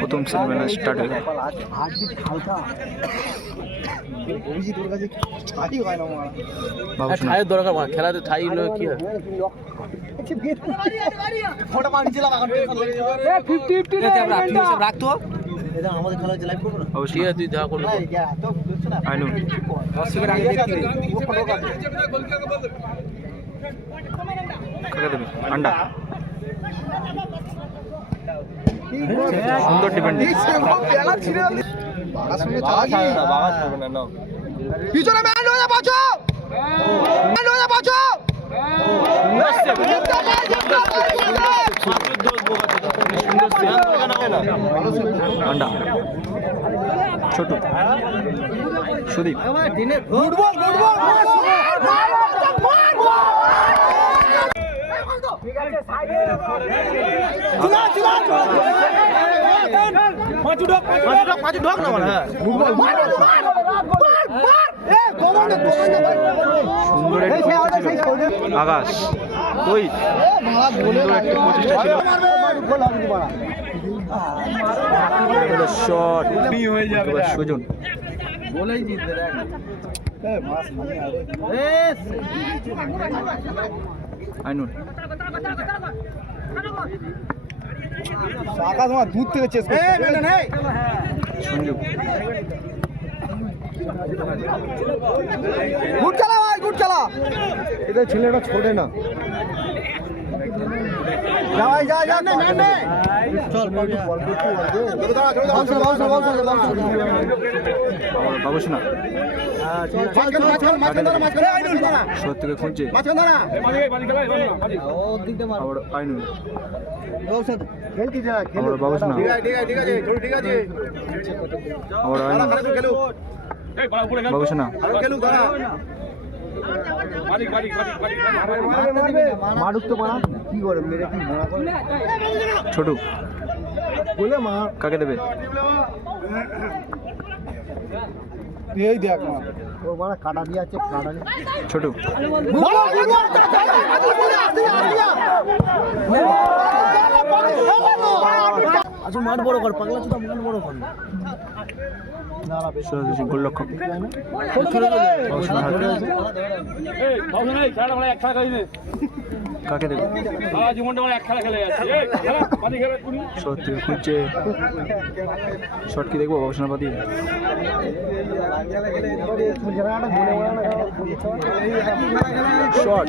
প্রথম semifinal start হয়ে গেল। ঠাইয়ের দরকার পড়ে খেলাতে ঠাই কি হয়? রাখতো ঠিক আছে তুই দেখা করলে আইনু। কাকে দেবে। আন্ডা। সুন্দর ডিফেন্ড পিছনে ম্যান হয়ে ম্যান হয়ে ছোটু। সুদীপ। ফুটবল ফুটবল সুন্দর একটি প্রচেষ্টা ছিল আকাশ ওই সুন্দর একটি প্রচেষ্টা ছিল শট সুজন আইনুল আকাশ আমার দূর থেকে চেস গুড খেলা ভাই গুড খেলা এটা ছেলেটা ছোটে না। চল বাবুসোনা। সত্যকে খুঁজছে আবার আবার বাবুসোনা। আবার আইনুল। বাবুসোনা। মারুক তো মারা কি করে মেরে কি মারা ছোটু বলে মা কাকে দেবে এই দেখ মা ও মারা কাটা দিয়ে আছে কাটা ছোটু আচ্ছা মাঠ বড় কর পাগলা চুদা মাঠ বড় কর। কাকে দেবে সত্যি খুঁজছে। শর্ট কি দেখব বাবুসোনা পাতি শর্ট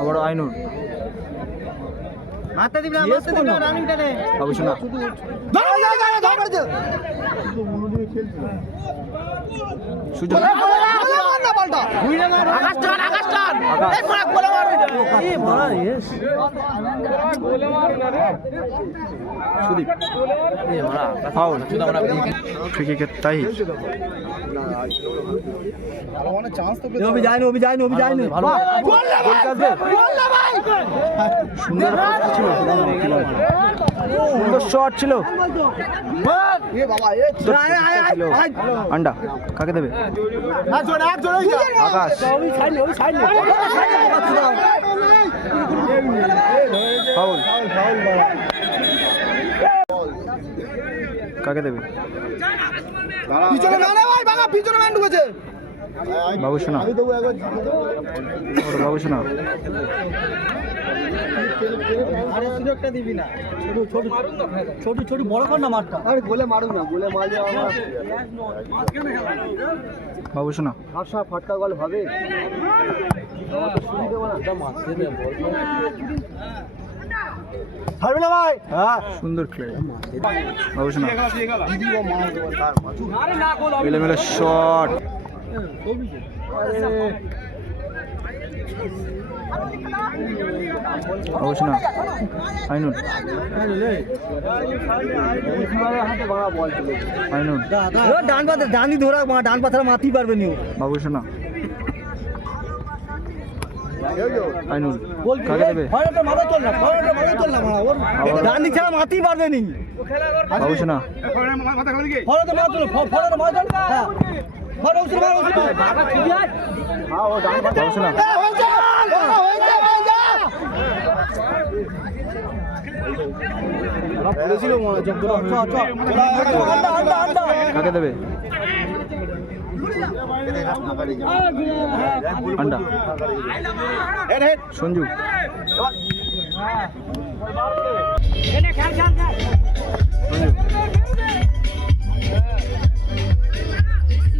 আবার আইনুর। মারতে দিবি না মারতে দিবি না রানিং টানে বাবুসোনা সুজন আকাশ টান আকাশ। টান এই মারা গোলে মারবে। এই মারা ইয়েস। সুদীপ। এই মারা। ফাউল চুদা মারা ফ্রি কিকের তাহির অভি যায়নি অভি যায়নি অভি যায়নি। ভালো সুন্দর ছিল সুন্দর শট ছিল। আন্ডা কাকে দেবে? আকাশ। ফাউল। কাকে দেবে? পিছনে না ভাই বাবা পিছনে ম্যান ঢুকেছে। বাবু শোনা। বাবু শোনা। আরে সুযোগটা দিবি না। ছোট ছোট ছোট বড় কর না মাঠটা। আরে গোলে মারুক না গোলে মারলে আমার বাবু শোনা। হাফসা ফাটকা গোল হবে। না ভাই? হ্যাঁ সুন্দর খেলে বাবু শোনা। মেলে মেলে শট অবশ্য না। আইনুল আইনুল ডান পাথর ডানি ধরা ডান পাথর মারতেই পারবে নি ও। অবশ্য না। আইনুল কাকে দেবে? মাথা তোল না, মাথা তোল না ওর ডান ছাড়া মারতেই পারবে নি। মাথা মাথা আন্ডা, আন্ডা। কাকে দেবে আন্ডা সঞ্জু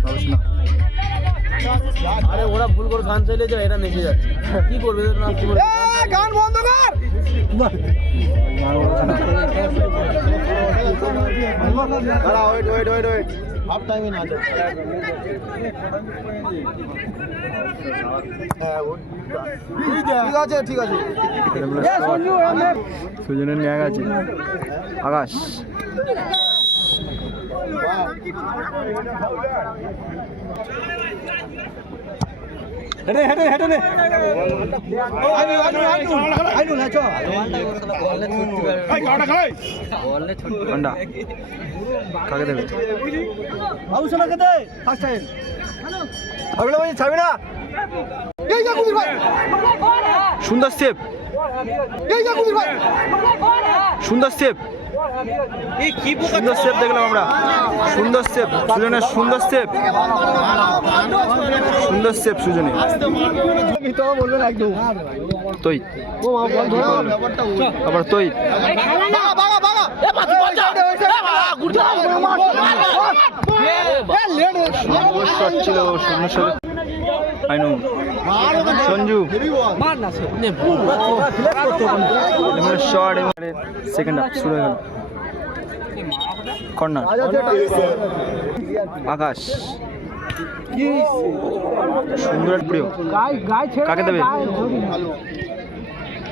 সঞ্জু আরে ওরা ভুল করে গান চাইলে যায় এটা নেচে যাচ্ছে কি করবে না কি করবে গান বন্ধ কর! Wait wait wait wait half টাইমে না হ্যাঁ ঠিক আছে ঠিক আছে। সুজনের ন্যাগ আছে। আকাশ। হেঁটে হেঁটে হেঁটে নে। আইনুল আইনুল আইনুল আইনুল হ্যাঁ চ দেবে? ফার্স্ট টাইম ছাড়বি না? না এই যা কুদির ভাই সুন্দর সেপ এই যা কুদির ভাই সুন্দর সেপ সুন্দর সেপ দেখলাম আমরা। সুন্দর সেপ সুজনের সুন্দর সেপ সুন্দর সেপ সুজনের। তো। আবার তৈ। সুন্দর শট ছিল সুন্দর শট আইনু সঞ্জু। শট এবারে সেকেন্ড হাফ শুরু হয়ে গেল। কর্নার আকাশ। সুন্দর প্রিয় কাকে দেবে ভালো এই ম্যানটা কি এলোমেলো শট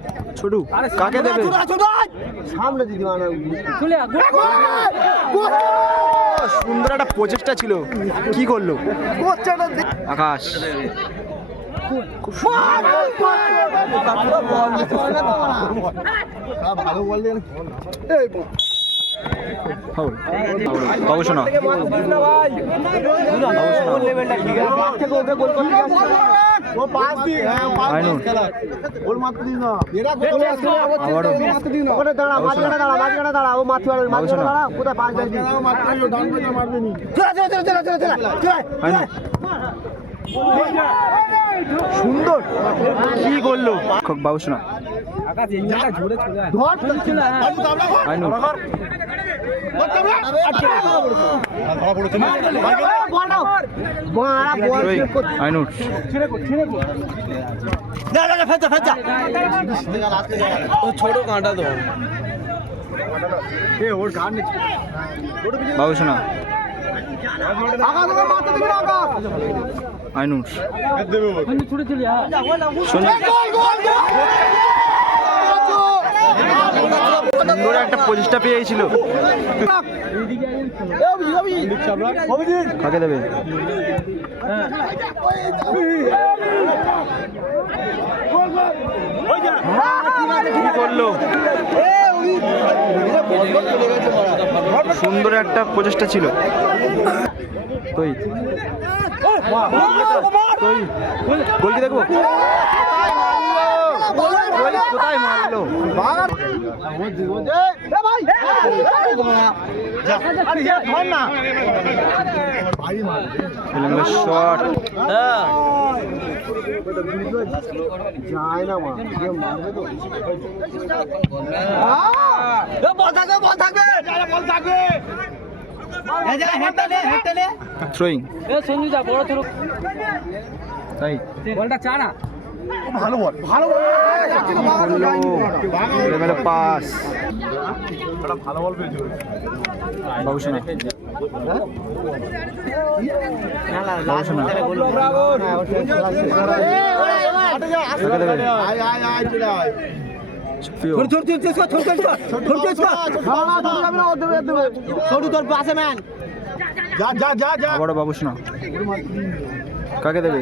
ছোটু কাকে দেবে সামনে দিদি মানে সুন্দর একটা প্রচেষ্টা ছিল কি করল আকাশ ভালো বল দিয়ে এই ফাউল অবশ্য ও পাস দি হ্যাঁ পাস আইনুল। ওর মারতে দিস না। এরা আবারও। মারতে দিস না। ওখানে দাঁড়া মাঝখানে দাঁড়া মাঝখানে দাঁড়া ও মারতে পারবে মাঝখানে দাঁড়া কোথায় পাস যাই দিস মারতে পারবে ডান পাশে মারবে নি। চলে চলে চলে চলে চলে চলে সুন্দর। কি করল? বাবুস না আকাশ এই ম্যানটা চলে আয়। ধর চলে আয়। আইনুল। ওই, আইনুল ছোট কাঁটা তো এ ওর গান নিচ্ছে সুন্দর একটা প্রচেষ্টা পেয়েছিল। কাকে দেবে? করল? সুন্দর একটা প্রচেষ্টা ছিল। তুই তুই গোল কি দেখব? কোথায় মারলো যায় না মা মারবে তো বল থাকবে বল থাকবে বল থাকবে হেডটা নে। হেডটা নে থ্রোয়িং সঞ্জু যা বড় থ্রো তাই বলটা চা না। ভালো বল ভালো বল লেভেলে কাকে দেবে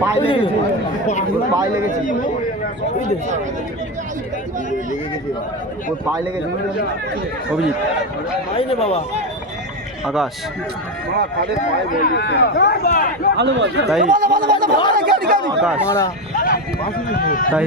পায়ে লেগেছে ওর পায়ে লেগেছে আকাশ তাই আকাশ তাই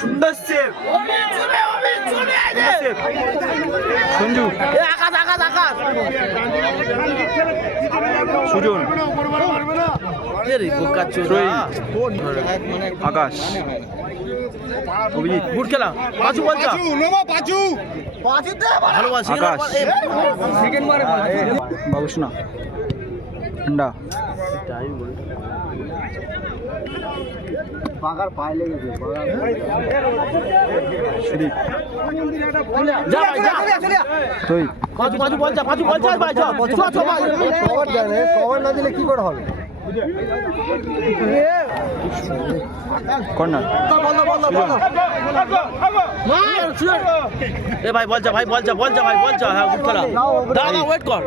সুন্দর সেফ সঞ্জু। আকাশ আকাশ আকাশ সুজন আকাশ। অভিজিৎ। বুট খেলা। পাঁচু পাঁচা পাঁচু। ভালোবাসি বাবু শোনা ঠান্ডা। বাগার পায়ে লেগেছে কভার কি করে হবে? কর্নার। এ ভাই বল যা ভাই বল যা বল যা ভাই বল যা হ্যাঁ বুট খেলা। ওয়েট কর।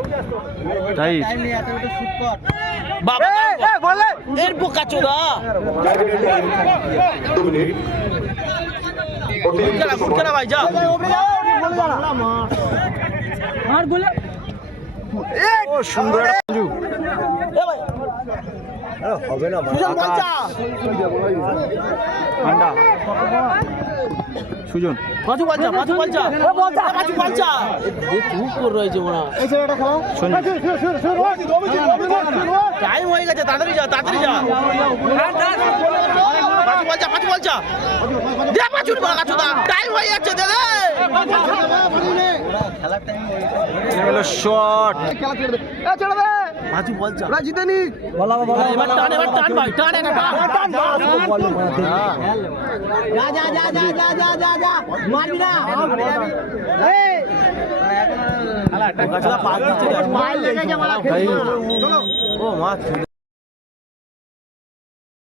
বাবা এর বোকা চোদা। বুট খেলা ভাই যা। আর বলে ও সুন্দর একটা সঞ্জু এ ভাই হবে না সুজন ঠান্ডা সুজন পাঁচু বল যা পাঁচু বল যা পাঁচু বল এ চুপ করে রয়েছে মোনা এই ছেলেটা খেলা সঞ্জু টাইম হয়ে গেছে তাড়াতাড়ি যা তাড়াতাড়ি যা পাঁচু যা পাঁচু বল দে পাঁচু বল চোদা টাইম হয়ে যাচ্ছে দে দে হলো শট খেলা ছেড়ে দে এ ছেড়ে দে পাঁচু বল যা ওরা জিতে নি বলা এবার টান এবার টান ভাই টান এটা টান যা যা যা যা যা যা যা যা মারবি না মারা তাই ও মা